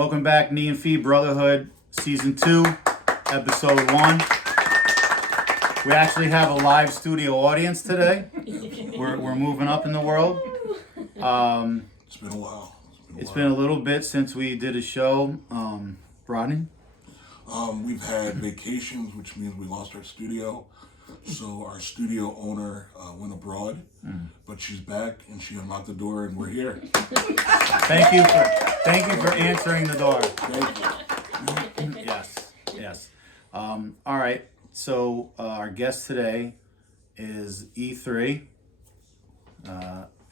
Welcome back, Nee&FeeBrotherhood, Season 2, Episode 1. We actually have a live studio audience today. We're moving up in the world. It's been a while. It's been a little bit since we did a show. Rodney? We've had vacations, which means we lost our studio. So our studio owner went abroad, but she's back and she unlocked the door and we're here. Thank you for answering the door. Thank you. Yes. All right. So our guest today is E3,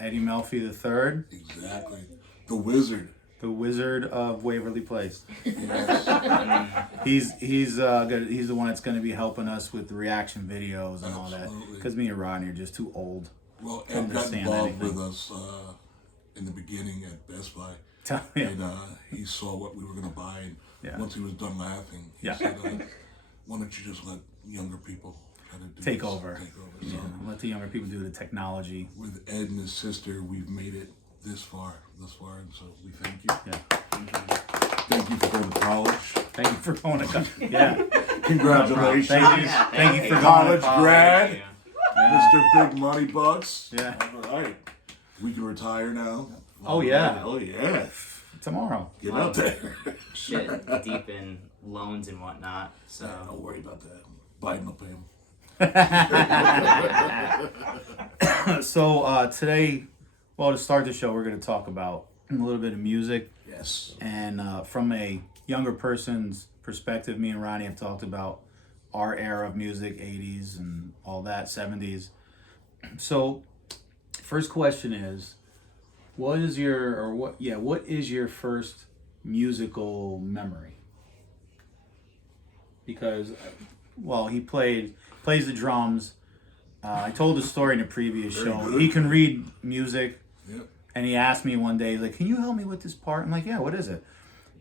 Eddie Melfi III. Exactly. The wizard. The Wizard of Waverly Place. Yes. He's good. He's the one that's going to be helping us with the reaction videos and all that. Absolutely. Because me and Rodney are just too old. Well, to Ed got understand involved anything. with us in the beginning at Best Buy. Yeah. And he saw what we were going to buy. And Yeah. once he was done laughing, he Yeah. said, why don't you just let younger people kind of Take over. So Let the younger people do the technology. with Ed and his sister, we've made it this far, and so we thank you. Yeah. Thank you for going to college. Thank you for going to yeah. Congratulations. Thank you for College going to grad, Yeah. Mr. Big Money Bucks. Yeah. All right. We can retire now. Oh, yeah. Oh yeah. Tomorrow. Get out there. Shit deep in loans and whatnot. So Don't worry about that. Biden will pay him. So today, well, to start the show, we're going to talk about a little bit of music. Yes. And from a younger person's perspective, me and Ronnie have talked about our era of music, 80s and all that, 70s. So, first question is, what is your first musical memory? Because, well, he plays the drums. I told the story in a previous Very show. good. He can read music. Yep. And he asked me one day, he's like, can you help me with this part? I'm like, yeah, what is it?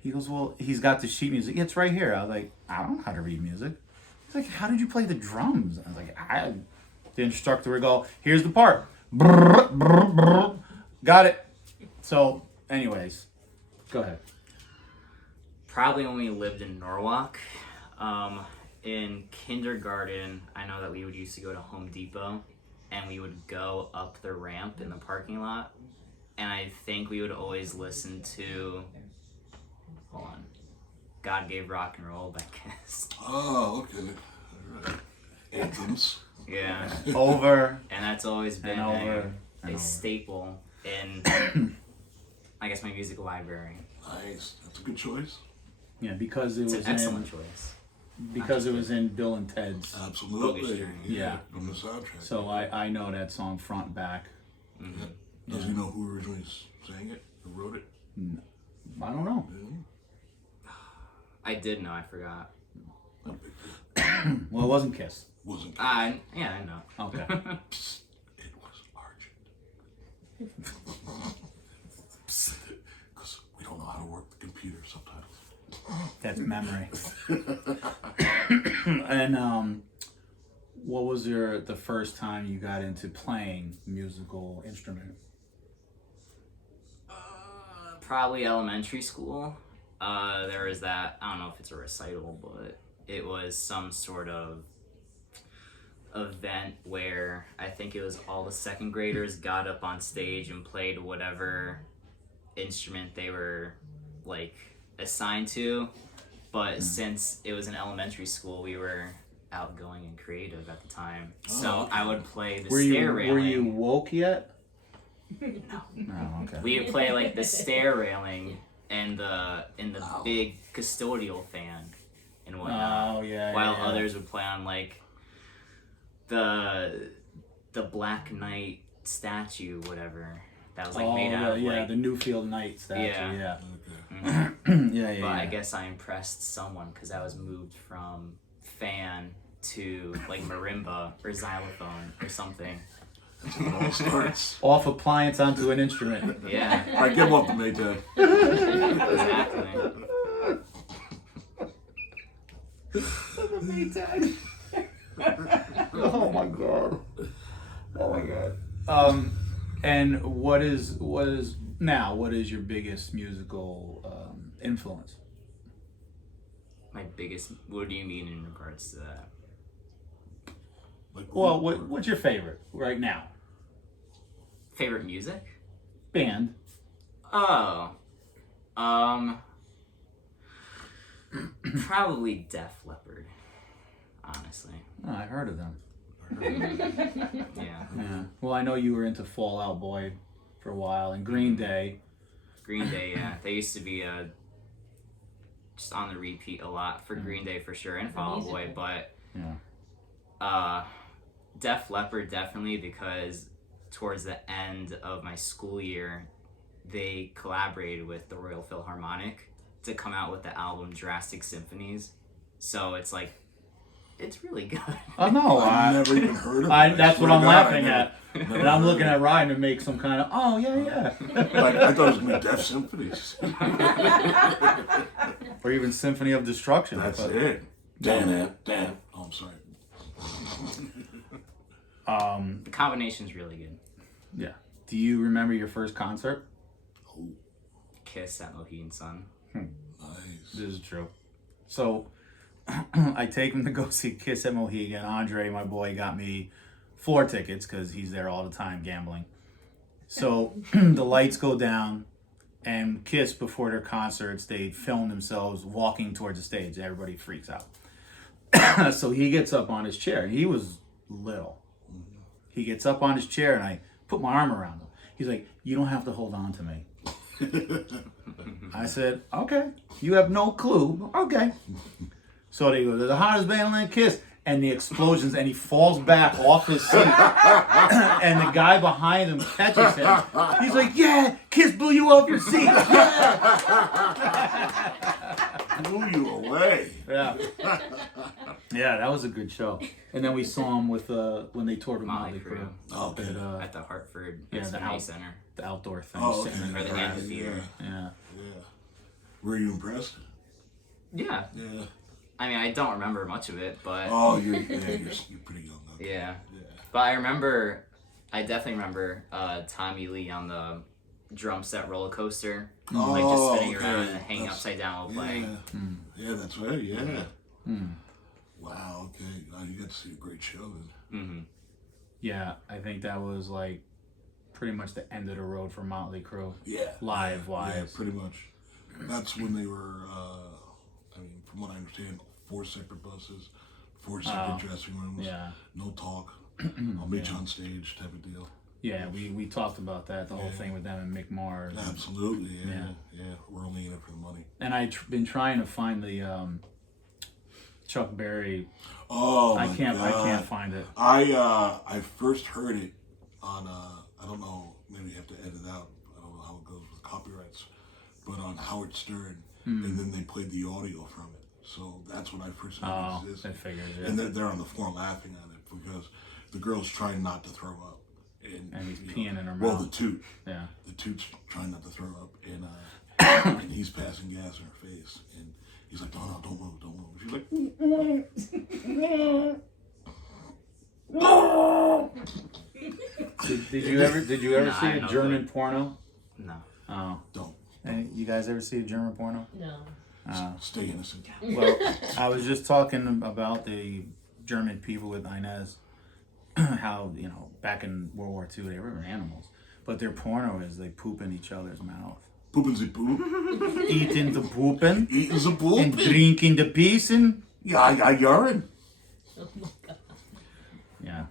He goes, well, he's got the sheet music. Yeah, it's right here. I was like, I don't know how to read music. He's like, how did you play the drums? I was like, the instructor would go, here's the part. Brrr, brrr, brrr. Got it. So, anyways, go ahead. probably when we lived in Norwalk. In kindergarten, I know that we would used to go to Home Depot and we would go up the ramp in the parking lot. And I think we would always listen to, God Gave Rock and Roll by Kiss. Oh, okay. All right. Anthems. Yeah. Over. And that's always been And over, and a over. staple in, I guess, my music library. Nice. That's a good choice. Yeah, because it It's was an excellent choice. it was in Bill and Ted's. Absolutely. Yeah. From the soundtrack. So I know that song front and back. Mm-hmm. Yep. Does he know who originally sang it? Who wrote it? I don't know. Yeah. I did know, I forgot. No big deal. Well, it wasn't Kiss. Wasn't. Yeah, I know. Okay. Psst, it was Argent. Because we don't know how to work the computer sometimes. That's memory. And what was the first time you got into playing musical instrument? Probably elementary school. There was that, I don't know if it's a recital, but it was some sort of event where I think it was all the second graders got up on stage and played whatever instrument they were like assigned to. But since it was an elementary school, we were outgoing and creative at the time. So okay. I would play the Were stair railing. Were you woke yet? No. No. Okay. We would play like the stair railing and the Wow. big custodial fan and whatnot. Oh yeah. While yeah. others would play on like the Black Knight statue, whatever. That was like made out of like the Newfield Knight statue. Yeah. Yeah. Okay. Yeah. but I guess I impressed someone because I was moved from fan to like marimba or xylophone or something. That's how it all starts. Off appliance onto an instrument. Yeah, All right, get him off the Maytag. exactly. Oh my god. Oh my god. And what is Now, what is your biggest musical influence? My biggest. What do you mean in regards to that? Like, Well, what's your favorite right now? Favorite music? Band. Oh, probably Def Leppard. Honestly, Oh, I've heard of them. yeah. Yeah. Well, I know you were into Fall Out Boy for a while, and Green Day. Green Day, yeah. They used to be just on the repeat a lot for Green Day for sure, and Fall Out Boy, but Yeah. Def Leppard definitely, because towards the end of my school year, they collaborated with the Royal Philharmonic to come out with the album Drastic Symphonies. So it's like, it's really good. Oh no, I've never even heard of it. that's what swear I'm to God, laughing I at. never And I'm heard looking of at Ryan to make some kind of, oh yeah. Like, I thought it was gonna be Deaf Symphonies. Or even Symphony of Destruction. That's but, it. Damn. Oh, I'm sorry. The combination's really good. Yeah. Do you remember your first concert? Oh, Kiss at Mohegan Sun. nice. This is true. So, I take him to go see Kiss at Mohegan. Andre, my boy, got me floor tickets because he's there all the time gambling. So, the lights go down, and Kiss, before their concerts, they film themselves walking towards the stage. Everybody freaks out. So, he gets up on his chair. He was little. He gets up on his chair, and I put my arm around him. He's like, you don't have to hold on to me. I said, okay. You have no clue. Okay. So they go, they're the hottest band in land, Kiss. And the explosions, and he falls back off his seat. And the guy behind him catches him. He's like, yeah, Kiss blew you off your seat. Blew you away. Yeah. Yeah, that was a good show. And then we saw him with, when they toured with Motley Motley Crue. Okay. At the Hartford Yeah, the Xfinity out- Center. The outdoor thing. Oh, okay. sitting in Or the grass. amphitheater. Yeah. Yeah. Were you impressed? Yeah. Yeah. I mean, I don't remember much of it, but Oh, you're pretty young. Okay. yeah. Yeah. But I definitely remember Tommy Lee on the drum set roller coaster. Like just Oh, spinning okay. around and hanging That's- upside down while playing. Yeah, that's right. Yeah. Hmm. Wow. Okay. You got to see a great show then. Mm-hmm. Yeah, I think that was like pretty much the end of the road for Motley Crue. Yeah. Live Yeah, wise. pretty much. That's when they were. I mean, from what I understand, 4 separate buses, 4 separate dressing rooms. Yeah. No talk. I'll meet you on stage, type of deal. Yeah, we talked about that, the whole thing with them and Mick Mars. Absolutely. Yeah. We're only in it for the money. And I've been trying to find the Chuck Berry. Oh my I can't God. find it. I first heard it on I don't know, maybe you have to edit out. I don't know how it goes with copyrights, but on Howard Stern, and then they played the audio from it. So that's when I first knew Oh, it existed. I figured it. And they're on the floor laughing at it because the girl's trying not to throw up, and he's you know, peeing in her well, mouth. the toot, Yeah. the toot's trying not to throw up, and and he's passing gas in her face, and he's like, no, don't move. She's like, Did you ever Nah, see I a know German that. porno? No. Oh. don't. Hey, you guys ever see a German porno? No. Stay innocent. Well, I was just talking about the German people with Inez, how, back in World War II, they were animals. But their porno is they poop in each other's mouth. Poopin' the poop. Eating the pooping Eating the and poop. drinking the pissing. Yeah, I urine. Oh my god. Yeah.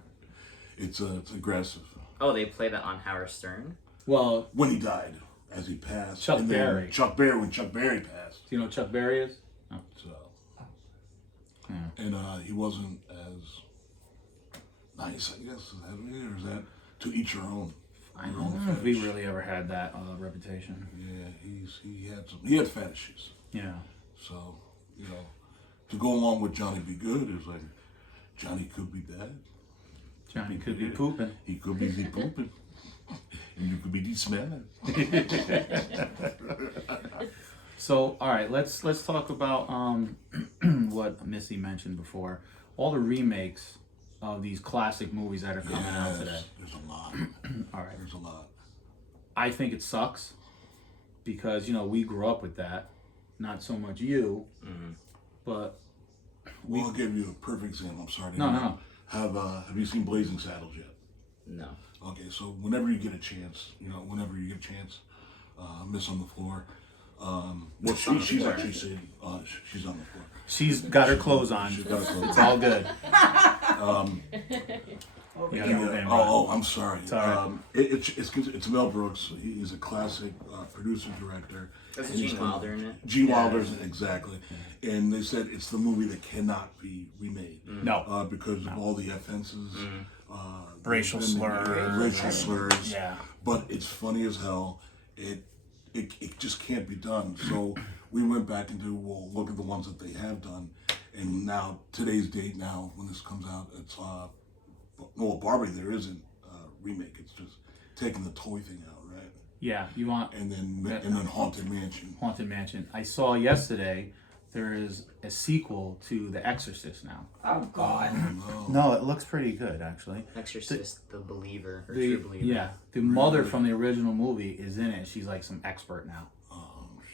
It's aggressive. Oh, they play that on Howard Stern? Well, When he died, as he passed. Chuck and then Berry. when Chuck Berry passed. do you know who Chuck Berry is? So, Yeah. and he wasn't as nice, I guess. Is that what it is? Or is that to each your own? I Your don't own know if we fetish. really ever had that reputation. Yeah, he had fetishes. Yeah. So, to go along with Johnny Be Good is like Johnny could be bad. Johnny could be pooping. He could be the pooping. And you could be the smelling. So, all right, let's talk about what Missy mentioned before. All the remakes of these classic movies that are coming out today. There's a lot. All right. There's a lot. I think it sucks because, you know, we grew up with that. Not so much you, but Well, I'll give you a perfect example. I'm sorry. No. Have you seen Blazing Saddles yet? No. Okay, so whenever you get a chance, Miss on the Floor. Well, she's actually saying she's on the floor. she's got her clothes on. She's got her clothes It's all good. I'm sorry. It's all right. It's Mel Brooks. He's a classic producer director. That's Gene Wilder in it. Gene Wilder's exactly, and they said it's the movie that cannot be remade. No. Because of all the offenses, Racial slurs. Yeah. But it's funny as hell. It just can't be done. So we went back and look at the ones that they have done, and now today's date now when this comes out, it's Barbie. There isn't a remake. It's just taking the toy thing out, right? Yeah, you want And then Haunted Mansion. Haunted Mansion. I saw yesterday there is a sequel to The Exorcist now. Oh God. No, it looks pretty good actually. Exorcist, the believer, or true believer. Yeah, the mother from the original movie is in it. She's like some expert now.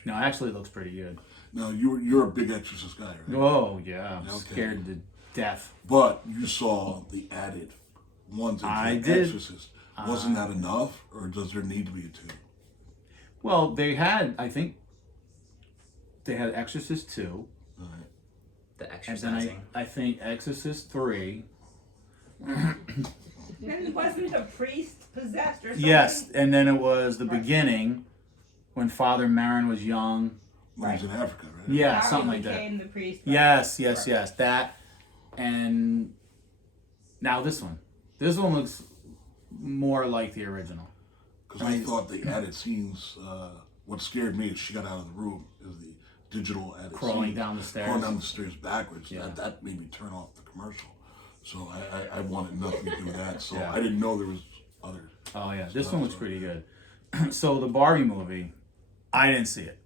No, it actually looks pretty good. Now you're a big Exorcist guy, right? Oh yeah, I'm Okay. scared to death. But you saw the added ones into I The did. Exorcist. Wasn't that enough, or does there need to be a 2? Well, they had, I think, they had Exorcist 2, All right. The and exercising. then I think Exorcist 3. And wasn't a priest possessed or something? Yes, and then it was the beginning when Father Marin was young. When he was in Africa, right? Yeah, Bobby something like that. became the priest. Yes. That, and now this one. This one looks more like the original. Because I thought the added scenes, what scared me is she got out of the room, is the digital added Crawling scene. down the stairs. Crawling down the stairs backwards. Yeah. That made me turn off the commercial. So I wanted nothing to do with that. So Yeah. I didn't know there was other. Oh yeah, this one looks pretty good. So the Barbie movie, I didn't see it.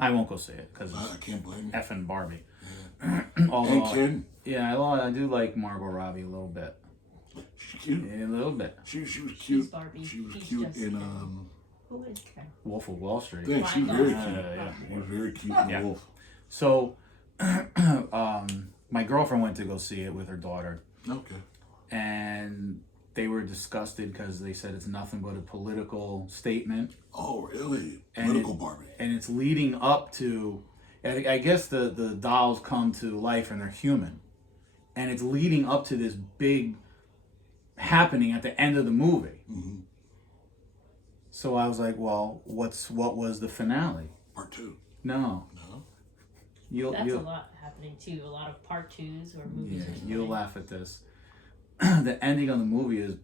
I won't go see it because I it's can't blame you. effing Barbie. Ain't Although, kidding. yeah, I do like Margot Robbie a little bit. She's cute. Yeah, a little bit. She was cute. She's Barbie. She was He's cute just in Ken. Who is Ken? Wolf of Wall Street. Yeah, she was very cute. Yeah. She was very cute in Yeah. Wolf. So, my girlfriend went to go see it with her daughter, Okay. and they were disgusted because they said it's nothing but a political statement, Oh, really? And Political Barbie. and it's leading up to, I guess the dolls come to life and they're human, and it's leading up to this big happening at the end of the movie. Mm-hmm. So I was like, well, what was the finale? Part 2. No, No? That's a lot happening too. A lot of part 2s or movies. Yeah, or something. you'll laugh at this. The ending of the movie is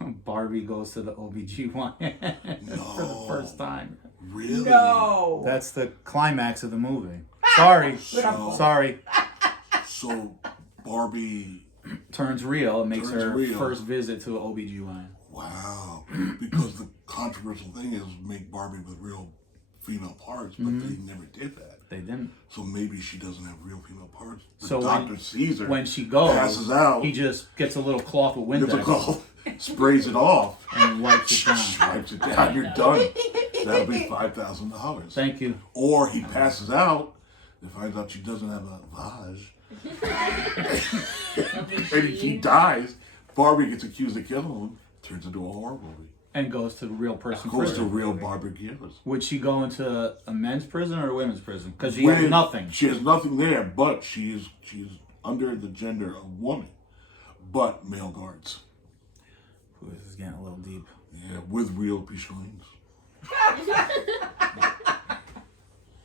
Barbie goes to the OBGYN for the first time. Really? No. That's the climax of the movie. Sorry. So- Sorry. So Barbie, Turns real and makes Turns her real. first visit to an OBGYN. wow. Because the controversial thing is make Barbie with real female parts, but they never did that. They didn't. So maybe she doesn't have real female parts. The So doctor sees her, When she goes, passes out, he just gets a little cloth with gets a Windex call, sprays it off, and wipes it down. wipes it down, you're done. That'll be $5,000. Thank you. Or he passes out and finds out she doesn't have a vag. And he dies. Barbie gets accused of killing him. Turns into a horror movie. And goes to the real person Of course, the prison. real Barbie Gillis. Would she go into a men's prison or a women's prison? Because she has nothing. She has nothing there, but she's under the gender of woman, but male guards. Ooh, this is getting a little deep. Yeah, with real Michelins.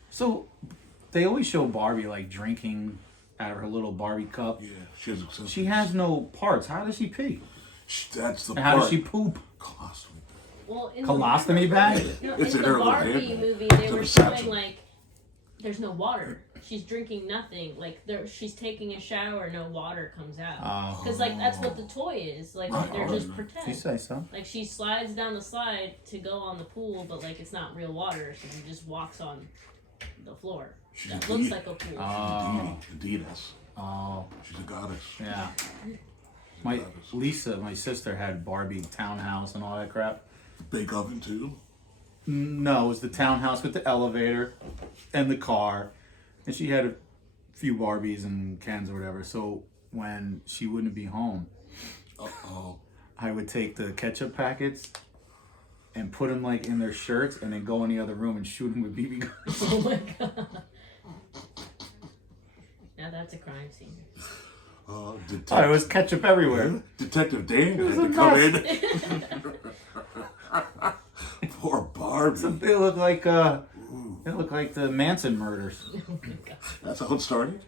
So, they always show Barbie like drinking out of her little Barbie cup. Yeah, she has accessories. She has no parts. How does she pee? That's the And how part. does she poop? Colostomy. Well, in Colostomy bag? No, It's in in her the little Barbie handbag. movie, they It's a were reception. showing like there's no water. She's drinking nothing. Like she's taking a shower, no water comes out. Oh. Because like that's what the toy is. Like Right. they're just Oh. You pretend. say so. Like she slides down the slide to go on the pool, but like it's not real water, so she just walks on the floor. She's That a looks deity. like a pool. Oh. Adidas. Oh, She's a goddess. yeah. She's a My goddess. Lisa, my sister, had Barbie townhouse and all that crap. Bake oven too. No, it was the townhouse with the elevator and the car, and she had a few Barbies and Kens or whatever. So when she wouldn't be home, I would take the ketchup packets and put them like in their shirts, and then go in the other room and shoot them with BB guns. Oh my god. Now that's a crime scene. Oh, it was ketchup everywhere. Detective Dan had to come in. Poor Barbie. They look like the Manson murders. Oh my god. That's how it started.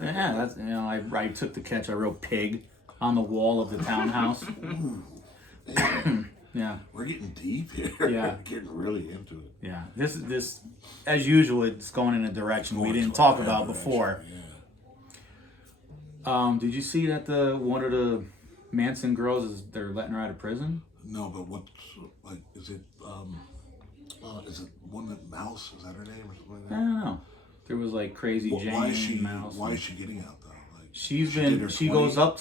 Yeah, that's I took the catch. I wrote pig on the wall of the townhouse. Yeah. We're getting deep here. Yeah. Getting really into it. Yeah. This as usual, it's going in a direction we didn't talk about before. Yeah. Did you see that one of the Manson girls they're letting her out of prison? No, but what's like? Is it one that Mouse? Is that her name or something like I that? don't know. There was like Crazy Jane. Mouse. Why is she getting out though? Like She goes up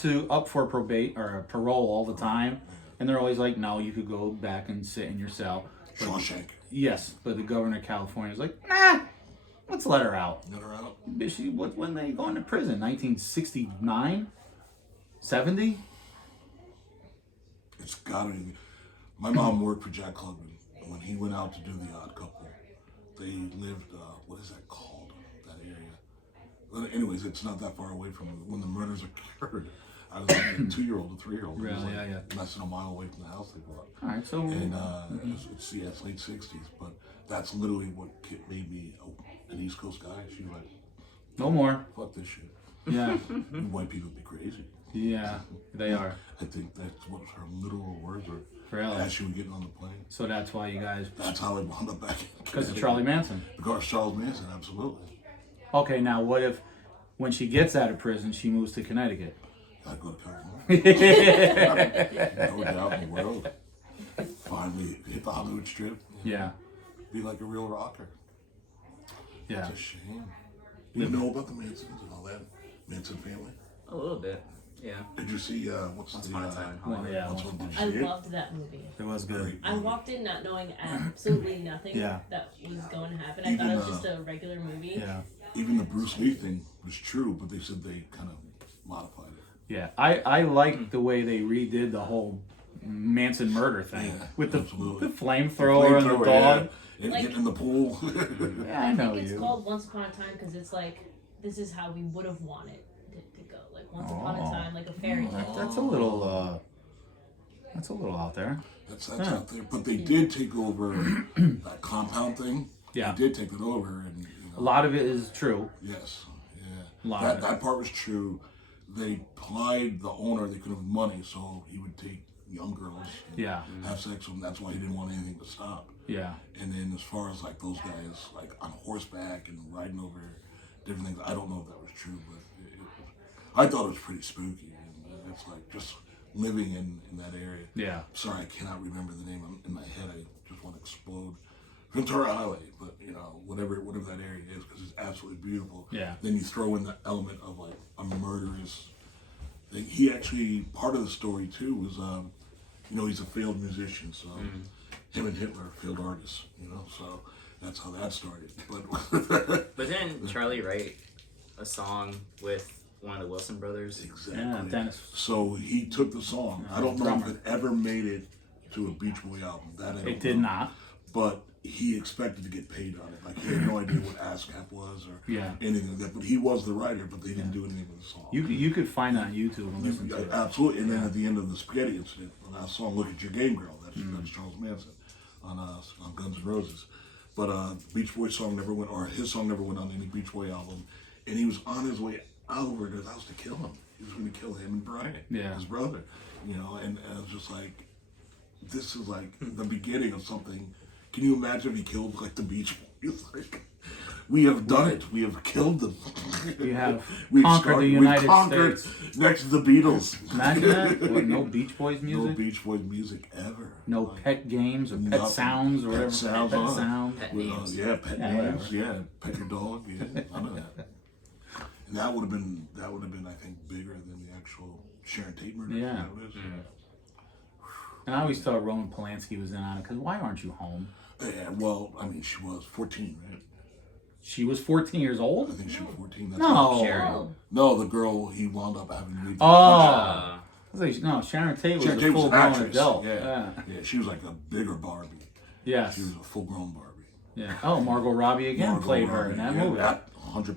for probate or parole all the time, and they're always like, no, you could go back and sit in your cell. Shawshank. Yes, but the governor of California is like, nah, let's let her out. Let her out. When they go into prison? 1969? 70? It's gotta be. My mom worked for Jack Klugman. When he went out to do The Odd Couple, they lived, what is that called, that area? Well, anyways, it's not that far away from when the murders occurred. I was like a 2-year-old, a 3-year-old. Really? It was like Yeah. less than a mile away from the house they bought. All right, so... And it's late 60s, but that's literally what made me an East Coast guy. She was like, no more. fuck this shit. Yeah. You white people be crazy. Yeah, they are. I think that's what her literal words were. Really? As she was getting on the plane. So that's why you guys... That's how I wound up back. Because of Charlie Manson. Because of Charles Manson, absolutely. Okay, now what if when she gets out of prison, she moves to Connecticut? I'd go to California. No doubt in the world. Finally hit the Hollywood Strip. Yeah. Be like a real rocker. Yeah. It's a shame. You know about the Mansons and all that? Manson family? A little bit, yeah. Did you see, what's Once the... upon a time in Hollywood. yeah. What's one, did I you see it? loved that movie. It was good. I walked in not knowing absolutely nothing Yeah. that was going to happen. I thought it was just a regular movie. Yeah. Even the Bruce Lee thing was true, but they said they kind of modified it. Yeah. I liked the way they redid the whole Manson murder thing. Yeah, with the absolutely. flamethrower and the dog. Yeah. And Like- getting in the pool. Yeah, I know think it's you. called Once Upon a Time because it's like, this is how we would have wanted it to go. Like, Once Upon a Oh. Time, like a fairy Oh, tale. that's a little out there. That's out there. But they did take over that compound thing. Yeah. They did take it over. And A lot of it is true. yes. A Yeah. lot of it. That part was true. They plied the owner, they couldn't have money, so he would take young girls and Yeah. have sex with them. That's why he didn't want anything to stop. Yeah. And then as far as like those guys like on horseback and riding over different things, I don't know if that was true, but I thought it was pretty spooky. And it's like just living in that area. Yeah. Sorry, I cannot remember the name. In my head, I just want to explode. Ventura Highway, but whatever that area is, because it's absolutely beautiful. Yeah. Then you throw in the element of like a murderous thing. He actually, part of the story too was, he's a failed musician, so him and Hitler are failed artists, so that's how that started. But But didn't Charlie write a song with one of the Wilson brothers? exactly. Yeah, Dennis. So he took the song. I don't know if it ever made it to a Beach Boy album. That I don't It did know. not. But he expected to get paid on it. Like he had no idea what ASCAP was or Yeah. anything like that. But he was the writer, but they didn't do anything with the song. You could find it on YouTube and listen to it. Absolutely. And then at the end of the spaghetti incident, the last song, "Look at Your Game Girl," that's Charles Manson on Guns N' Roses. But Beach Boy song never went, or his song never went on any Beach Boy album. And he was on his way over to his house to kill him. He was going to kill him and Brian, his brother. And I was just like, this is like the beginning of something. Can you imagine if he killed like the Beach Boys? Like, we have done it. We have killed them. We have We've conquered the United conquered States. next to the Beatles. Imagine that. What, no Beach Boys No music? Beach Boys music ever. No Like, pet games or pet nothing. sounds or Pet whatever. sounds Pet on. sound. Pet with, names. yeah, pet Yeah, names. whatever. Yeah, pet your dog. Yeah, none of that. And that would have been, I think, bigger than the actual Sharon Tate murder. Yeah. That was. And I always thought Roman Polanski was in on it because why aren't you home? Yeah, well, I mean, she was 14, right? She was 14 years I old? think she was 14. That's No. Sharon. Oh, No, the girl he wound up having to Oh. I was like, no, Sharon Tate was Sharon a Tate was an full-grown actress. adult. Yeah. Yeah, she was like a bigger Barbie. Yes. She was a full-grown Barbie. Yeah. Oh, Margot Robbie again Margot played her Robbie, in that yeah, movie.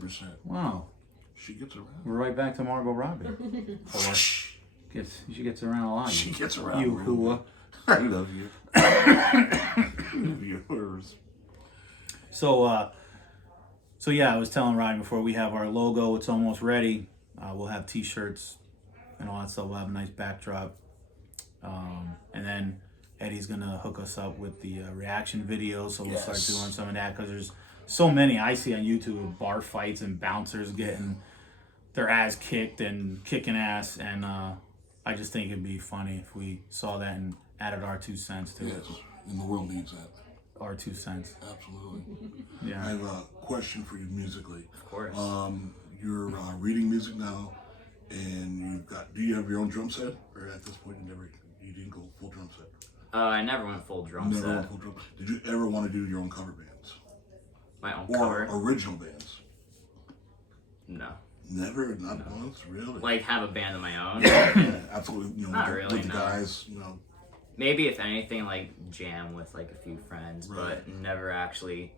100%. Wow. She gets around. We're right back to Margot Robbie. She gets around a lot. She you- gets around. You real hooah. good. I love you. Yours. So yeah, I was telling Ryan before we have our logo. It's almost ready. We'll have T-shirts and all that stuff. We'll have a nice backdrop, and then Eddie's gonna hook us up with the reaction videos. So we'll start Yes. doing some of that because there's so many I see on YouTube of bar fights and bouncers getting their ass kicked and kicking ass, and I just think it'd be funny if we saw that and added our 2 cents to Yes, it. and the world needs that. Our 2 cents. Absolutely. I Yeah. have a question for you musically. Of course. You're reading music now, and you've got. Do you have your own drum set, or at this point you didn't go full drum set? I never went full drum Never set. went full drum. Did you ever want to do your own cover bands My own or cover. original bands? No. Never, not once, really. Like have a band of my own. Yeah, absolutely. You know, Not with, really, with the no. guys. You know, Maybe if anything, like jam with like a few friends, Right. but never actually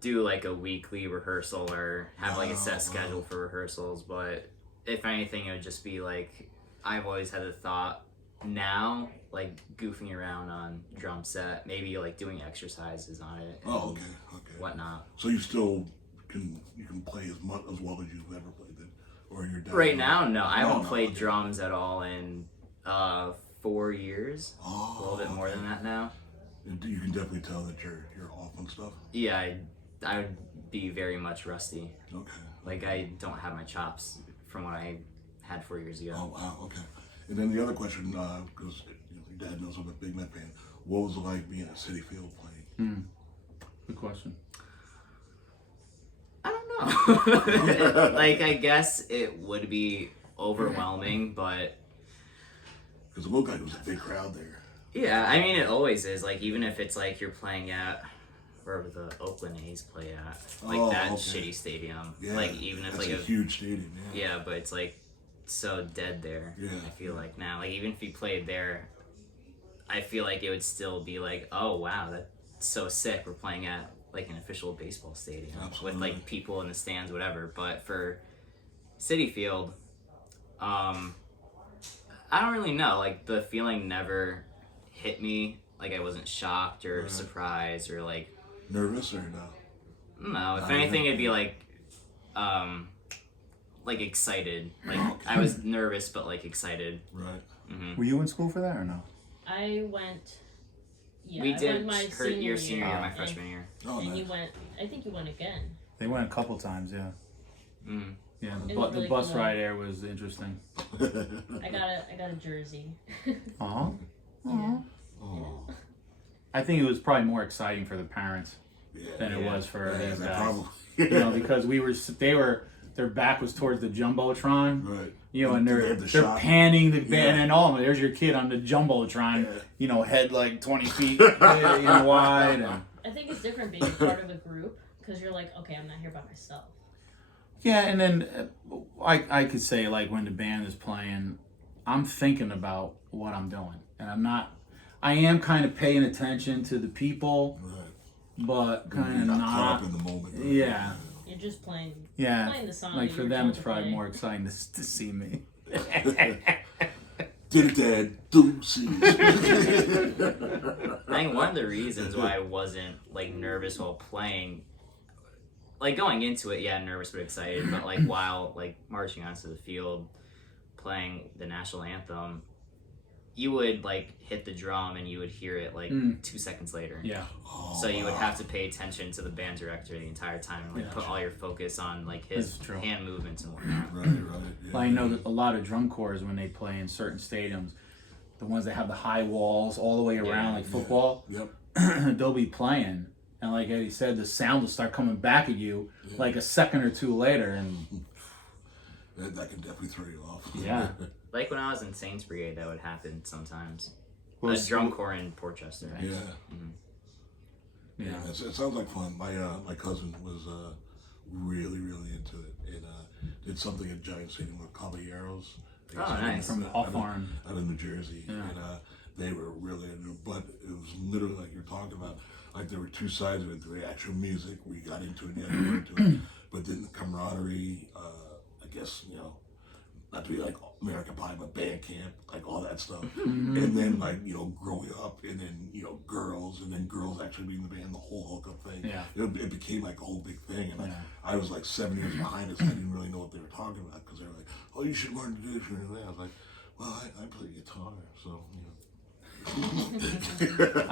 do like a weekly rehearsal or have like a set Wow. schedule for rehearsals. But if anything, it would just be like I've always had the thought now, like goofing around on drum set, maybe like doing exercises on it. oh, and okay. Whatnot. So you still can play as much as well as you've ever played it, or you're done? Right now, no, I haven't no, played okay. drums at all in 4 years. Oh, A little bit more than that now. You can definitely tell that you're off on stuff. Yeah, I would be very much rusty. Okay. Like I don't have my chops from what I had 4 years ago. Oh wow. Okay. And then the other question, because your dad knows I'm a big Met fan. What was it like being at City Field playing? Good question. I don't know. Like I guess it would be overwhelming, but Because it looked like it was a big crowd there. yeah, I mean it always is. Like even if it's like you're playing at wherever the Oakland A's play at, like Oh, that okay. shitty stadium. Yeah. Like even if that's like a huge stadium. Yeah. yeah, but it's like so dead there. Yeah. I feel like now, like even if you played there, I feel like it would still be like, oh wow, that's so sick. We're playing at like an official baseball stadium with Absolutely. like people in the stands, whatever. But for City Field, I don't really know. Like the feeling never hit me. Like I wasn't shocked or Right. surprised or like Nervous or no? no. If Oh, anything, yeah. it'd be like excited. Like I was nervous, but like excited. Right. Were you in school for that or no? I went. Yeah, We I did went my her your senior year, my and- freshman year. Oh, And you nice. went. I think you went again. They went a couple times, yeah. Mm. Yeah, It the, was the really bus cool. ride there was interesting. I got a jersey. Uh-huh. Yeah. Oh. I think it was probably more exciting for the parents Yeah. than it Yeah. was for Yeah, these they guys. probably. You know, because their back was towards the jumbotron. Right. You know, and They they're had the they're shot. panning the band, Yeah. and all there's your kid on the jumbotron. Yeah. You know, head like 20 feet wide. And, I think it's different being part of a group because you're like, okay, I'm not here by myself. yeah, and then I could say like when the band is playing, I'm thinking about what I'm doing, and I am kind of paying attention to the people, Right. but kind You're of not caught not. up in the moment. Right? Yeah. You're just playing. Yeah, Playing the song like that for you were them, told it's to probably play. more exciting to see me. Did it, Dad? Deuces. I think one of the reasons why I wasn't like nervous while playing, like going into it, yeah, nervous but excited, but like while like marching onto the field, playing the national anthem, you would like hit the drum and you would hear it like 2 seconds later. Yeah, So you would have to pay attention to the band director the entire time and like Yeah. put all your focus on like his That's true. hand movements and whatnot. Right. Right. Yeah. I know that a lot of drum corps when they play in certain stadiums, the ones that have the high walls all the way around, Yeah. like football, Yep. they'll be playing, and like Eddie said, the sound will start coming back at you like a second or two later, and That can definitely throw you off. Yeah. Like when I was in Saints Brigade, that would happen sometimes. a drum corps in Portchester. Yeah. Yeah. It sounds like fun. My cousin was really into it and did something at Giant Stadium with Caballeros. Oh, nice. From Hawthorne. Out of New Jersey, Yeah. and they were really into it. But it was literally like you're talking about. Like there were two sides of it: the actual music, we got into it, yeah, we were into it, but then the camaraderie. I guess not to be like American Pie, but band camp, like all that stuff. And then like growing up, and then girls, and then girls actually being in the band, the whole hookup thing. Yeah. It became like a whole big thing, and I was like 7 years behind us. I didn't really know what they were talking about because they were like, "Oh, you should learn to do this and that." I was like, "Well, I play guitar, so."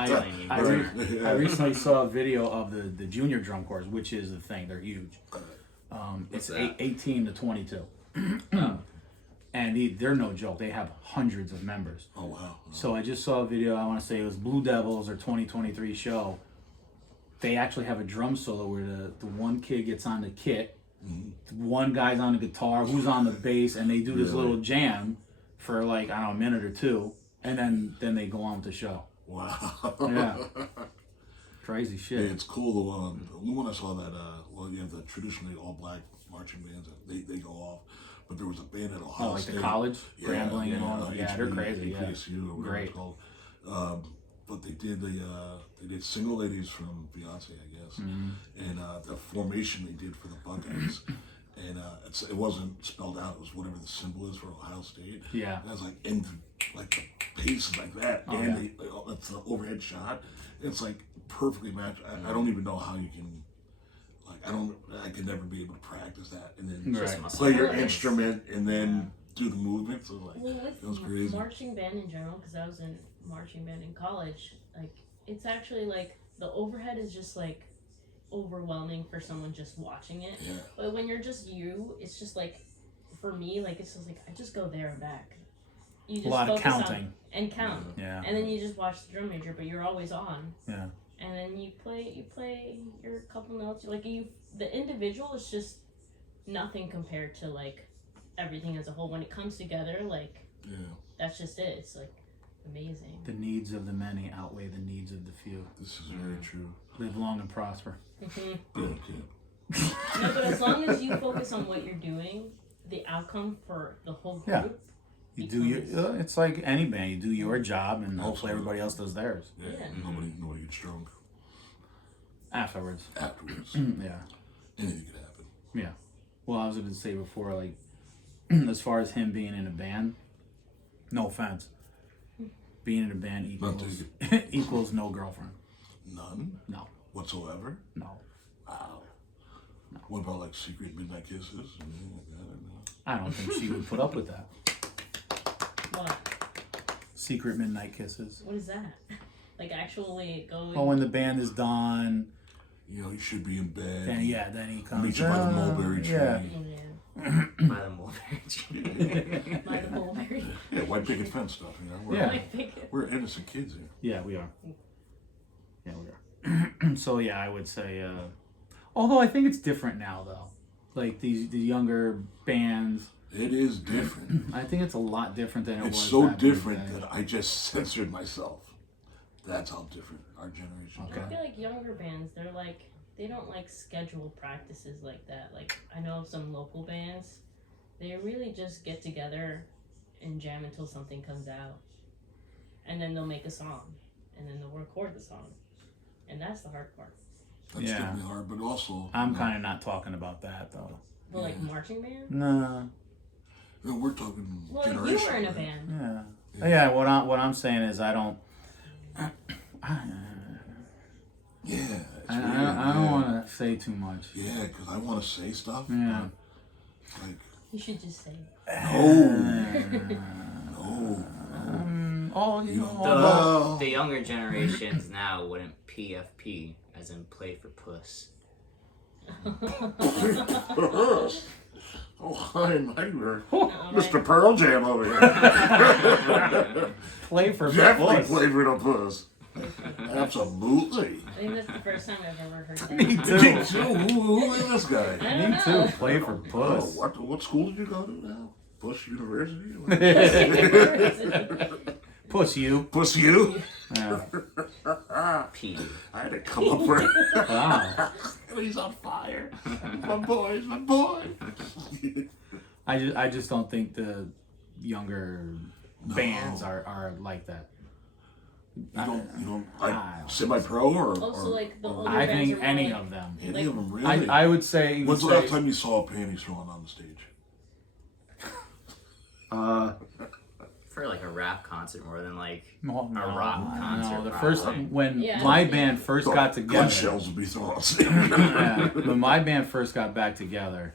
I recently saw a video of the junior drum corps, which is the thing. They're huge. It's 18 to 22. And they're no joke. They have hundreds of members. Oh, wow. So I just saw a video, I want to say it was Blue Devils or 2023 show. They actually have a drum solo where the one kid gets on the kit, one guy's on the guitar, who's on the bass, and they do this little jam for like, I don't know, a minute or two, and then they go on with the show. Wow. Yeah. Crazy shit. Hey, it's cool. The only one I saw that, you have the traditionally all black marching bands, they go off. But there was a band at Ohio Like State. the college, Grambling and all that. Yeah, they're HB, crazy. Yeah, APSU, or whatever great. it's called. But they did Single Ladies from Beyonce, I guess, and the formation they did for the Buckeyes, and it wasn't spelled out. It was whatever the symbol is for Ohio State. Yeah. And I was like, and like the pace is like that, Oh, and yeah. it's the overhead shot. It's like perfectly matched. I don't even know how you can. I could never be able to practice that, and then Right. play your instrument, and then do the movements. So like, Well, it was with crazy. marching band in general, because I was in marching band in college, like it's actually like the overhead is just like overwhelming for someone just watching it. Yeah. But when you're just you, it's just like for me, like it's just like I just go there and back. You just A lot of focus on- counting. and count, Yeah. and then you just watch the drum major, but you're always on. Yeah. And then you play your couple notes. Like the individual is just nothing compared to like everything as a whole. When it comes together, like that's just it. It's like amazing. The needs of the many outweigh the needs of the few. This is very true. Live long and prosper. Mhm. Good kid. No, but as long as you focus on what you're doing, the outcome for the whole Yeah. group. You do your. It's like any band. You do your job, and hopefully Absolutely. everybody else does theirs Yeah. Yeah. Nobody gets drunk afterwards. afterwards. Yeah. Anything could happen. Yeah. Well, I was going to say before, like, as far as him being in a band, no offense, being in a band Not equals equals no girlfriend. None No. whatsoever. No. Wow. What about like secret midnight kisses and anything like that? I don't think she would put up with that. What? Secret midnight kisses. What is that? Like actually going. Oh, when the band is done, You should be in bed. then he comes. Meet you by the mulberry tree. Yeah. Yeah. By the mulberry tree. By the mulberry. Yeah, white picket fence stuff. We're, Yeah. I think it- we're innocent kids here. Yeah, we are. Yeah, we are. So yeah, I would say. Although I think it's different now, though. Like the younger bands, It is different. I think it's a lot different than it was. It's so back in the different day. that I just censored myself. That's how different our generation is. Okay. I feel like younger bands, they don't like schedule practices like that. Like I know of some local bands, they really just get together and jam until something comes out, and then they'll make a song, and then they'll record the song, and that's the hard part. That's Yeah. definitely hard, but also I'm kind of not talking about that though. But like marching band. Nah. we're talking Well, generation. you were in a right? band. Yeah. Yeah. What I'm saying is I don't. Yeah, it's I weird, don't yeah. want to say too much. Yeah, because I want to say stuff. Yeah. but, like, You should just say it. no. Oh, You don't- although- The younger generations now wouldn't PFP, as in play for puss. Oh, hi, neighbor. Alright. Mr. Pearl Jam over here. play for Definitely puss. played for the puss. Absolutely. I think that's the first time I've ever heard that. Me Me too. too. Who is this guy? I don't Me know. too. Play for Oh, puss. what school did you go to now? Bush University? Puss you. Puss you. Yeah. Pete. I had to come up for it. Wow. He's on fire. My boy. My boy. I just don't think the younger bands are like that. You don't I like don't semi-pro or Also, like the or older I bands think are any more like, of them. any like- of them really. I would say. When's the last time you saw a panties thrown on the stage? For like a rap concert more than like No, a rock concert. No, the probably. first when Yeah. my band first got Gun together. shells would be thrown on stage. Yeah, when my band first got back together,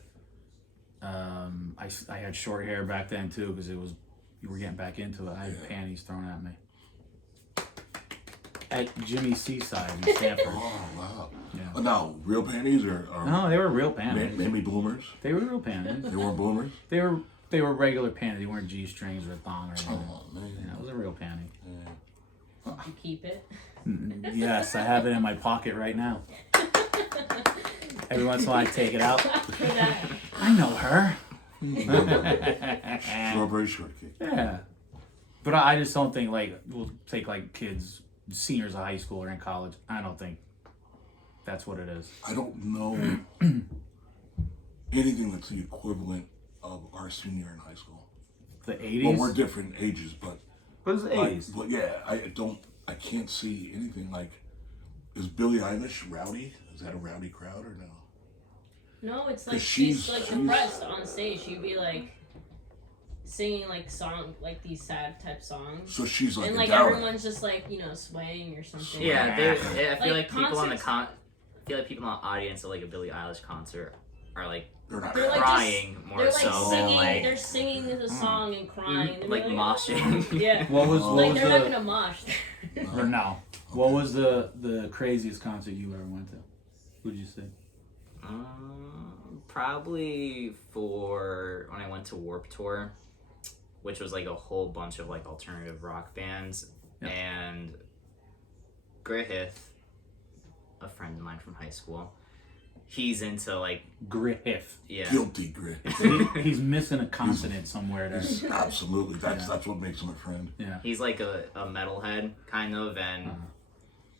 I had short hair back then too because you were getting back into it. I had panties thrown at me at Jimmy's Seaside in Stanford. Oh wow! Yeah. Now, real panties or No, they were real panties. maybe bloomers? They were real panties. They weren't bloomers. They were regular panties. They weren't G strings or thong or anything. Oh man! Yeah, it was a real panty. You keep it. Yes, I have it in my pocket right now. Every once in a while, I take it out. For that. I know her. Strawberry shortcake. Yeah. But I just don't think, like, we'll take, like, kids, seniors of high school or in college. I don't think that's what it is. I don't know anything that's the equivalent of our senior in high school. The 80s? Well, we're different ages, but What is the like, 80s? but yeah, I can't see anything like. Is Billie Eilish rowdy? Is that a rowdy crowd or no? No, it's like 'Cause she's she's- like depressed on stage. She'd be like singing like these sad type songs. So she's like And a like downer. everyone's just like, swaying or something. Yeah, I feel Like like people on the concerts- I feel like people in the audience of like a Billie Eilish concert are like They're not. They're like crying more They're like so singing. than like They're singing the song and crying. They're like moshing. Yeah. What was, Oh. what Like was they're not the... gonna mosh. Or no. What was the craziest concert you ever went to? Who'd you see? Probably for when I went to Warped Tour, which was like a whole bunch of like alternative rock bands, Yeah. and Griffith, a friend of mine from high school, he's into like Griff. yeah. Guilty grit. He's missing a consonant somewhere there. Absolutely. That's what makes him a friend. Yeah. He's like a metalhead kind of, and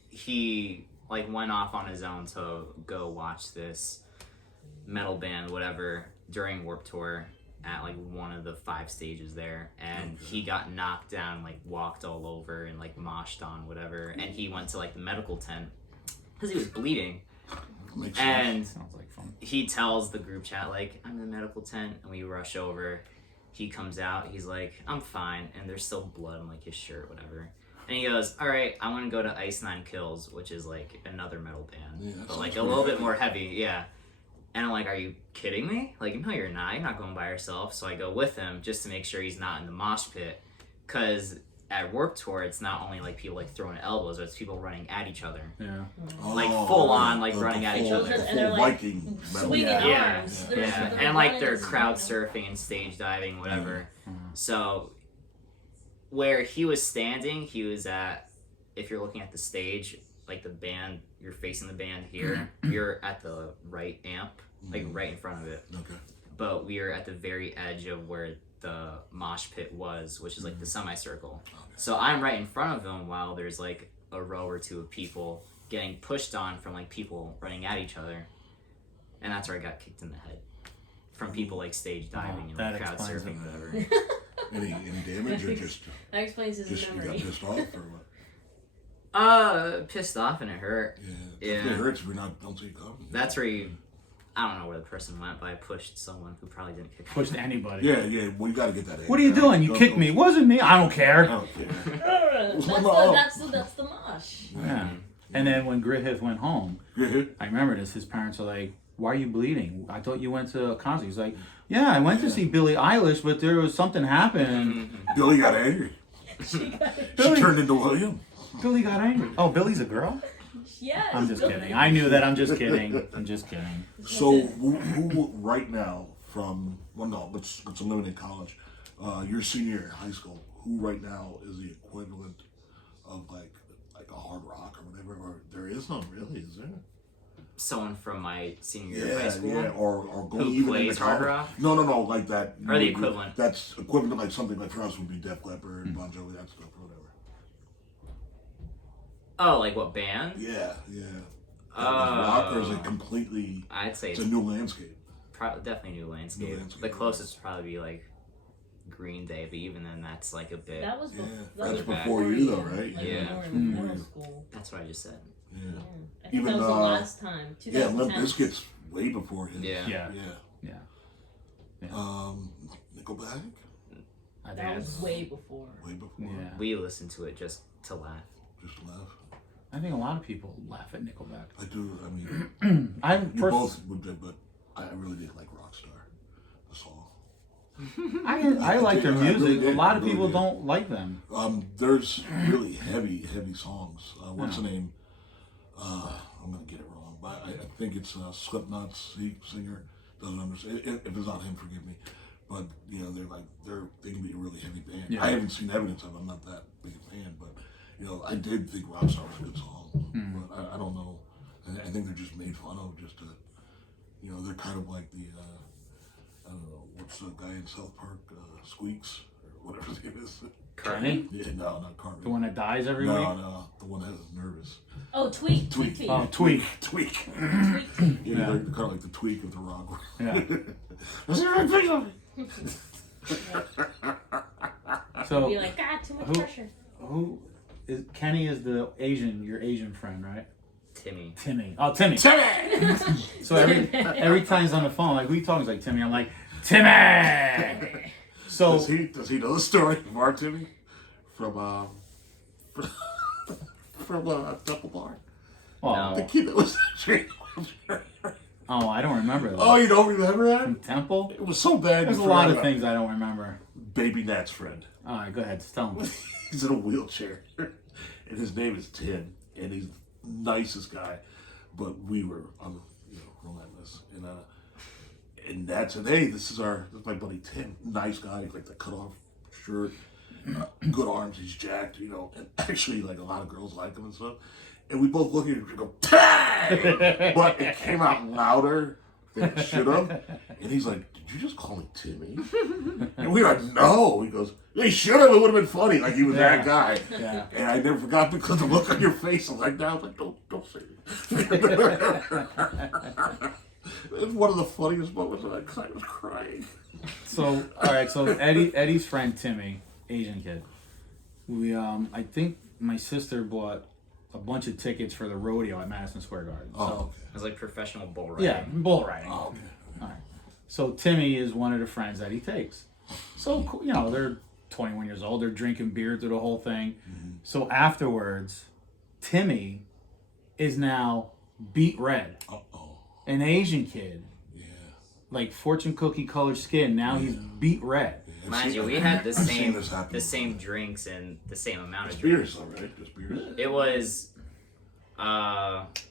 he like went off on his own to go watch this metal band whatever during Warped Tour at like one of the 5 stages there, and he got knocked down, like walked all over and like moshed on whatever, and he went to like the medical tent because he was bleeding, Makes sense. and Sounds like fun. he tells the group chat like, I'm in the medical tent, and we rush over. He comes out, he's like, I'm fine, and there's still blood on like his shirt, whatever. And he goes, all right, I'm gonna go to Ice Nine Kills, which is like another metal band, Yeah, that but like a sounds little pretty bit more heavy, yeah. And I'm like, are you kidding me? Like, no, you're not. You're not going by yourself. So I go with him just to make sure he's not in the mosh pit, because at Warped Tour, it's not only like people like throwing elbows, but it's people running at each other. Yeah. like, full on, like, running at each full- other. the And they're, full like, Viking metal. swinging Yeah. arms. Yeah. They're- Yeah, they're and like running they're and crowd swinging. surfing and stage diving, whatever. Mhm. So where he was standing, he was at, if you're looking at the stage, like the band, you're facing the band here, you're at the right amp, like right in front of it. Okay. But we are at the very edge of where the mosh pit was, which is like the semicircle. So I'm right in front of him while there's like a row or two of people getting pushed on from like people running at each other. And that's where I got kicked in the head. From people like stage diving and that like, crowd explains surfing, it. whatever. Any damage or just That explains his you got memory. pissed off or what? Pissed off and it hurt. Yeah. Yeah. It hurts if you're not. Don't see it coming. That's where you, I don't know where the person went, but I pushed someone who probably didn't kick me. Pushed anybody. Yeah, yeah. We got to get that. What are you doing? You kicked me. Wasn't me. I don't I care. don't care. That's the mosh. Yeah. And then when Griffith went home, Yeah. I remember this. His parents are like, "Why are you bleeding? I thought you went to a concert." He's like, "Yeah, I went to see Billie Eilish, but there was something happened." Billy got angry. She turned into William. Billie got angry. Oh, Billie's a girl? Yes. I'm just kidding. I knew that. I'm just kidding. I'm just kidding. So who right now from let's eliminate college. Your senior year in high school. Who right now is the equivalent of like a hard rock or whatever? Or there is none really, is there? someone from my senior year of high school. Yeah, or going Who even plays into hard college. rock? No, like that. Or the equivalent. That's equivalent to like something like for us would be Def Leppard, Bon Jovi, that stuff, or whatever. Oh, like what band? Yeah. Rock, or is it completely? I'd say It's a new landscape. definitely New Landscape. New Landscape. The closest would probably be like Green Day, but even then, that's like a bit. That was, Yeah, that that's was before you though, right? Like Yeah. when we were in middle school. That's what I just said. Yeah. Yeah. I think Even, that was the last time. Yeah, 2010. Limp Bizkit's way before him. Yeah. Yeah. Yeah. Yeah. Nickelback? I think That was it's- way before. Way before. Yeah. We listened to it just to laugh. Just laugh. I think a lot of people laugh at Nickelback. I do. I mean, I'm you both would, but I really didn't like Rockstar. The song. I like their I really music. did. A lot I of really people did. don't like them. There's really heavy songs. What's the name? I'm gonna get it wrong, but I think it's Slipknot's singer. Doesn't understand. If it's not him, forgive me. But you know, they can be a really heavy band. Yeah. I haven't seen evidence of it. I'm not that big a fan, but you know, I did think Rockstar was a good song. But I don't know. I think they're just made fun of just to, you know, they're kind of like the I don't know, what's the guy in South Park, Squeaks or whatever his name is. Kenny? Yeah, no, not Cartman. The one that dies every no, week? no, the one that is nervous. Oh, Tweak. Tweak. Tweak. Oh, Tweak. Tweak. Tweak. Yeah, Yeah. they're kind of like the tweak of the rock. Yeah. Be So like, God, too much Who- pressure. who is Kenny? Is the your Asian friend, right? Timmy. Timmy. Oh, Timmy. Timmy! So every time he's on the phone, like who you talking? He's like Timmy. I'm like Timmy. So Does he know the story of our Timmy? From Temple Bar? oh, The kid that was oh, I don't remember that. Oh, you don't remember that? From Temple. It was so bad. There's a you lot of forgot things I don't remember. about Baby Nat's friend. All right, go ahead. Just tell him. He's in a wheelchair, and his name is Tim, and he's the nicest guy. But we were relentless, and Nat said, "Hey, this is my buddy Tim, nice guy, like the cut off shirt, good arms, he's jacked, you know, and actually like a lot of girls like him and stuff." And we both look at him and go, "Tim!" But it came out louder than it should have, and he's like, "Did you just call me Timmy?" And we were like, "No." He goes, "They should have. It would have been funny. Like he was that guy." Yeah. And I never forgot because the look on your face. I was like, "Now, like, don't say it." It was one of the funniest moments, and I was crying. So all right. So Eddie's friend Timmy, Asian kid. We I think my sister bought a bunch of tickets for the rodeo at Madison Square Garden. Oh, So okay. It was like professional bull riding. yeah, bull riding. Oh, okay. All right. So Timmy is one of the friends that he takes. So cool, you know, they're 21 years old. They're drinking beer through the whole thing. So afterwards, Timmy is now beet red. Uh-oh. An Asian kid, Yeah. like fortune cookie colored skin. Now he's beet red. I've Mind seen- you, we had I've seen this happen the same before. drinks and the same amount Just of drinks. beers, though, right? Just beers. It was,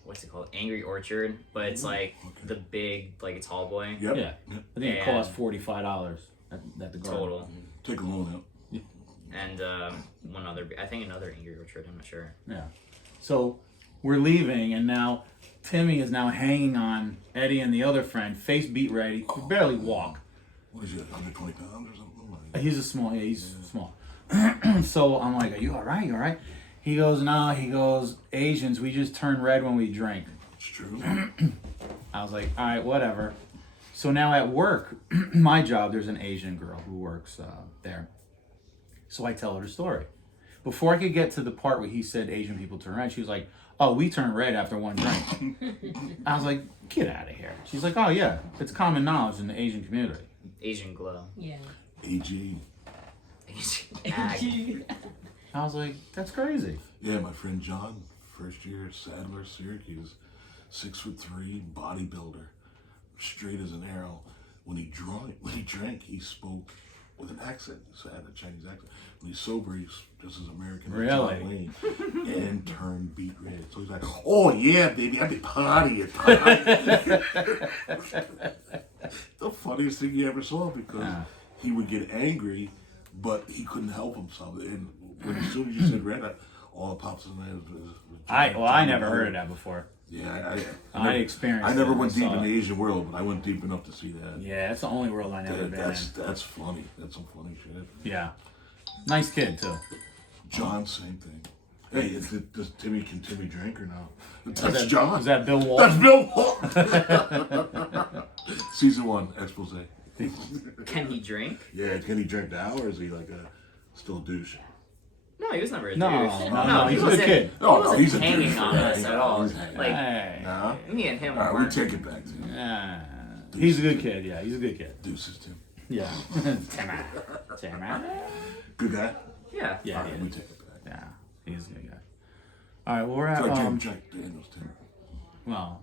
what's it called? Angry Orchard, but it's like the big, like a tall boy. Yep. Yeah. Yep. I think it And- cost $45 at the garden. Total. Take a loan out. And one other, I think another Angry Orchard, I'm not sure. Yeah. So we're leaving, and now Timmy is now hanging on Eddie and the other friend, face beat red. He could barely walk. What is it, 120 pounds or something? He's a small, yeah, he's small. So I'm like, "Are you all right? You all right?" He goes, "No." He goes, "Asians, we just turn red when we drink." It's true. I was like, "All right, whatever." So now at work, my job, there's an Asian girl who works there. So I tell her the story. Before I could get to the part where he said Asian people turn red, she was like, "Oh, we turn red after one drink." I was like, "Get out of here." She's like, "Oh yeah, it's common knowledge in the Asian community." Asian glow. Yeah. AG. Asian ag. I was like, "That's crazy." Yeah, my friend John, first year at Sadler, Syracuse, 6'3", bodybuilder, straight as an arrow. When he drank, he spoke with an accent. So had a Chinese accent. When he's sober, he's just as American as John Really? Wayne, and turned beet red. So he's like, "Oh yeah, baby, I be partying." The funniest thing you ever saw, because he would get angry, but he couldn't help himself. And as soon as you said red, all that pops in my head was I John never Wayne. heard of that before. Yeah, I experienced. I never it. went deep saw in it. the Asian world, but I went deep enough to see that. Yeah, that's the only world I never been in. That's funny. That's some funny shit. Yeah, nice kid too. John, same thing. Hey, does Timmy drink or no? Is That's that, John. Is that Bill Walton? That's Bill Walton. Season 1 expose. Can he drink? Yeah, can he drink now, or is he like still a douche? No, he was never a No, douche. no, he he's a good wasn't- kid. He wasn't he's a hanging douche. on us at all. He's hanging. Like Hey. Nah. me and him All right, we weren't. take it back to him. He's a good kid. Yeah, he's a good kid. Deuces, Tim. Yeah. Timmy. Good guy. Yeah. Yeah, All right, yeah. we take it back. Yeah, he's a good guy. All right, well, we're It's at like Jack Daniels, Tim. well,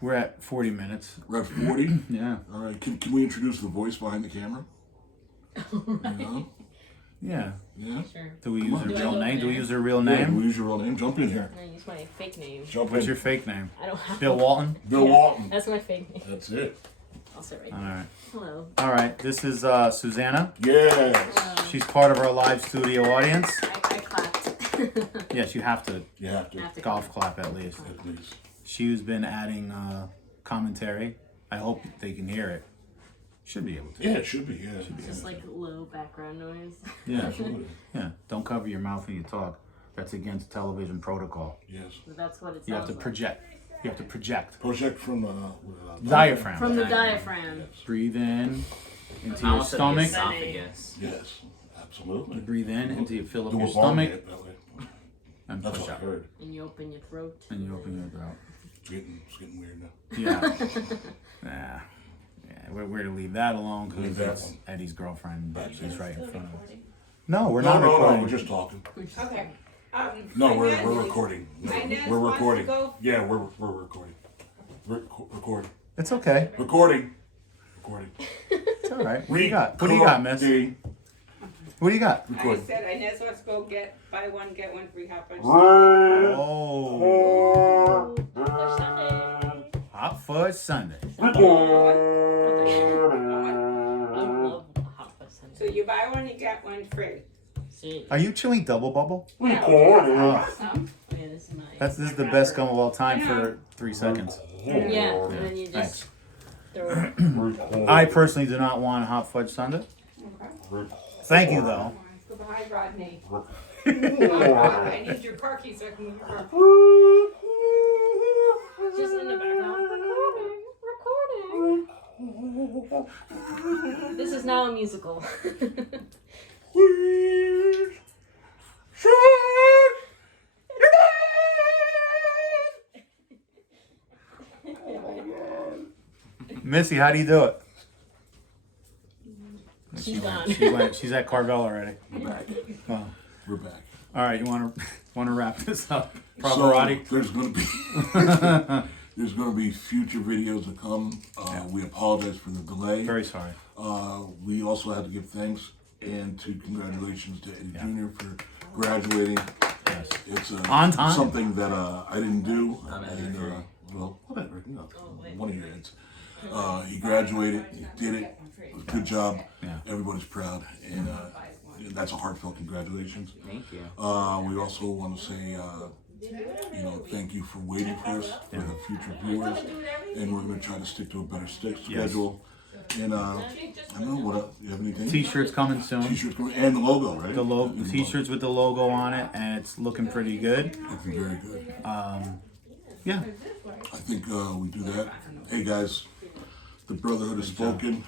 we're at 40 minutes. We're at 40. Yeah. All right, can we introduce the voice behind the camera? You know? Yeah. Yeah. Sure. Do we use her Do I real go name? Do we there? use her real Yeah, name? we use your real name. Jump in here. I'm gonna use my fake name. Jump What's in. your fake name? I don't have Bill Walton? Bill Yeah, Walton. That's my fake name. That's it. I'll sit right All here. right. Hello. All right. This is Susanna. Yes. She's part of our live studio audience. I clapped. Yes, you have to You have to. Have to golf clap at least. At least. She's been adding commentary. I hope they can hear it. Should be able to. Yeah, it should be. Yeah. Just like low background noise. Yeah. Absolutely. Yeah. Don't cover your mouth when you talk. That's against television protocol. Yes. But that's what it You have sounds to like. project. You have to project. Project from Diaphragm. From the diaphragm. Breathe in into your Almost stomach. esophagus. Yes. Absolutely. Breathe in until you fill up Do your a bomb stomach hit that way. and That's push what I out. heard. And you open your throat. And you open your throat. It's getting weird now. Yeah. Yeah. We're to leave that alone Leave because that it's one. Eddie's girlfriend. That's She's it. right in front of us. No, we're No, not no, recording. we're just talking. Okay. No, we're Inez- recording. No, Inez we're wants to recording. go- Yeah, we're recording. Recording. It's okay. Recording. Recording. It's all right. What do you got? What do you got, miss? Recording. What do you got? I Recording. said Inez wants to go buy one, get one free hot fudge. Oh, For Sunday. hot fudge Sunday. I love hot fudge So Sunday. you buy one, you get one free. See. Are you chewing double bubble? Oh, Oh, yeah, this is my. This is the best gum of all time for 3 seconds. Yeah, and then you Thanks. just throw it. I personally do not want hot fudge Sunday. Okay. Thank you though. Go behind Rodney. I need your car key so I can move your car. Just in the background. Recording. This is now a musical. Missy, how do you do it? She's gone. She's at Carvel already. We're back. Well, We're back. all right, you want to wrap this up, So Pavarotti? there's going to be there's going to be future videos to come. We apologize for the delay. Very sorry. We also had to give thanks and to congratulations to Eddie Jr. for graduating. Yes. It's On time. something that I didn't do. On And, anniversary. well, whatever. You know, wait. one of your heads. He graduated. He did it. It was a good job. Yeah. Everybody's proud, and that's a heartfelt congratulations. Thank you. We also want to say, thank you for waiting for us, for the future viewers, and we're going to try to stick to a better schedule. And I don't know what else. You have anything? T-shirts coming soon. T-shirts coming, and the logo, right? The T-shirts with the logo on it, and it's looking pretty good. Looking very good. Yeah. I think we do that. Hey guys, the Brotherhood has spoken.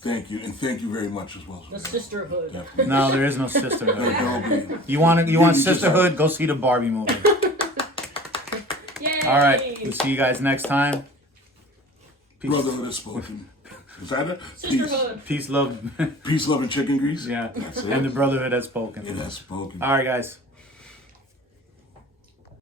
Thank you, and thank you very much as well. The sisterhood. Definitely. No, there is no sisterhood. Don't be- You want just- sisterhood? Go see the Barbie movie. Yay! All right. We'll see you guys next time. Peace. Brotherhood has spoken. Is that it? Sisterhood. Peace, love. Peace, love, and chicken grease. Yeah. That's it. And the Brotherhood has spoken. It has spoken. All right, guys.